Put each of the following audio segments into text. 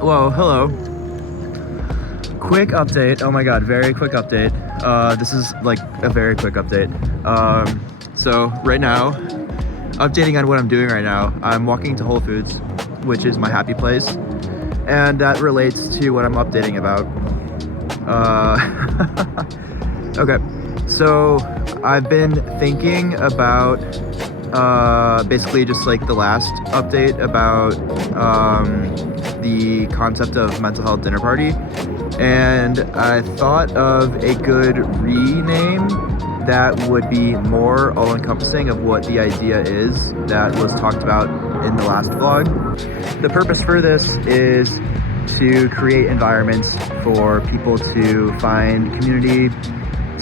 Whoa, hello. Quick update. Oh my god, very quick update. This is like a very quick update. So right now, updating on what I'm doing right now, I'm walking to Whole Foods, which is my happy place, and that relates to what I'm updating about. Okay, so I've been thinking about basically just like the last update about the concept of mental health dinner party, and I thought of a good rename that would be more all-encompassing of what the idea is that was talked about in the last vlog. The purpose for this is to create environments for people to find community,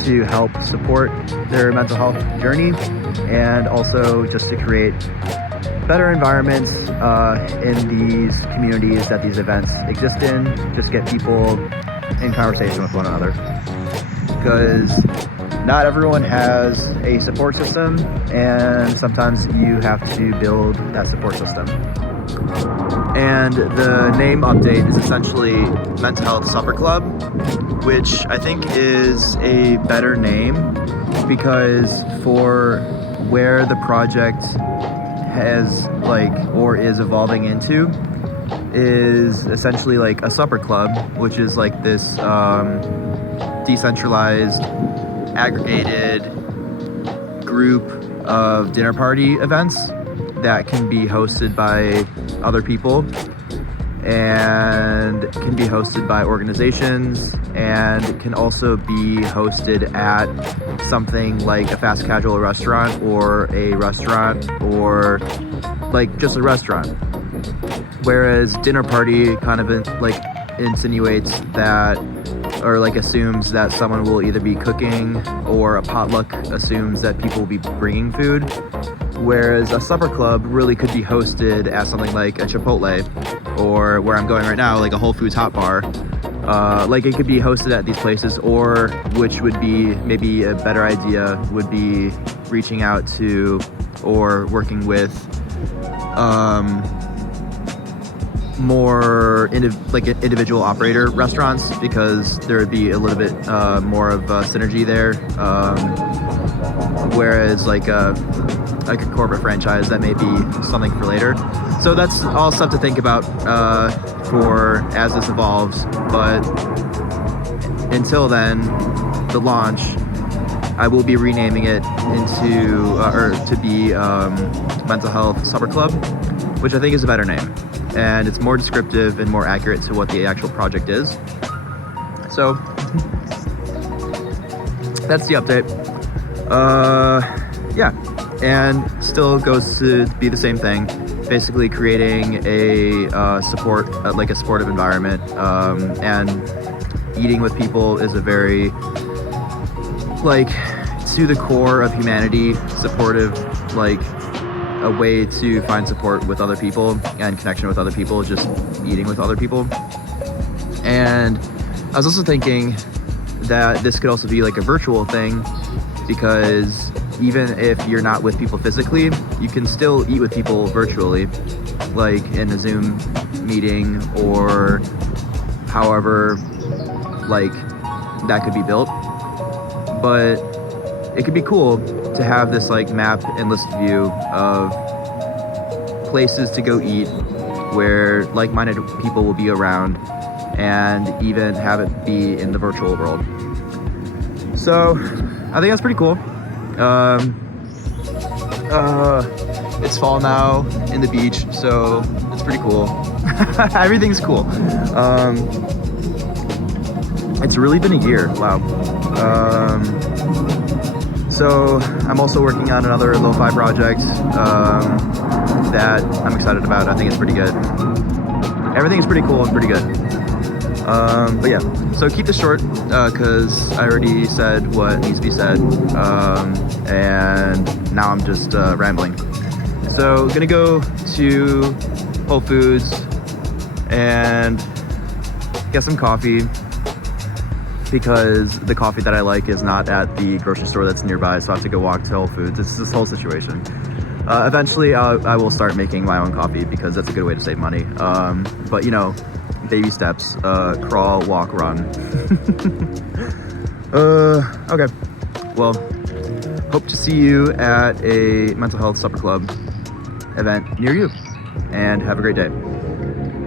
to help support their mental health journey, and also just to create better environments in these communities that these events exist in, just get people in conversation with one another. Because not everyone has a support system, and sometimes you have to build that support system. And the name update is essentially Mental Health Supper Club, which I think is a better name because for where the project has or is evolving into is essentially like a supper club, which is like this decentralized, aggregated group of dinner party events that can be hosted by other people and can be hosted by organizations and can also be hosted at something like a fast casual restaurant or a restaurant or like just a restaurant. Whereas dinner party kind of insinuates that or assumes that someone will either be cooking, or a potluck assumes that people will be bringing food. Whereas a supper club really could be hosted at something like a Chipotle, or where I'm going right now, like a Whole Foods hot bar. It could be hosted at these places, or which would be maybe a better idea would be reaching out to or working with more individual operator restaurants, because there would be a little bit more of synergy there. Whereas like a corporate franchise, that may be something for later. So that's all stuff to think about for as this evolves. But until then, the launch, I will be renaming it to be Mental Health Supper Club, which I think is a better name. And it's more descriptive and more accurate to what the actual project is. So that's the update. Yeah, and still goes to be the same thing. Basically creating a supportive environment, and eating with people is a very to the core of humanity, supportive, a way to find support with other people and connection with other people, just eating with other people. And I was also thinking that this could also be like a virtual thing, because even if you're not with people physically, you can still eat with people virtually, like in a Zoom meeting or however that could be built. But it could be cool to have this map and list view of places to go eat where like-minded people will be around, and even have it be in the virtual world. So I think that's pretty cool. It's fall now in the beach, so it's pretty cool. Everything's cool. It's really been a year. Wow. So I'm also working on another lo-fi project that I'm excited about. I think it's pretty good. Everything is pretty cool and pretty good. But yeah, so keep this short because I already said what needs to be said, and now I'm just rambling. So gonna go to Whole Foods and get some coffee, because the coffee that I like is not at the grocery store that's nearby, so I have to go walk to Whole Foods. It's this whole situation. Eventually I will start making my own coffee, because that's a good way to save money. But baby steps, crawl, walk, run. Okay. Well, hope to see you at a mental health supper club event near you, and have a great day.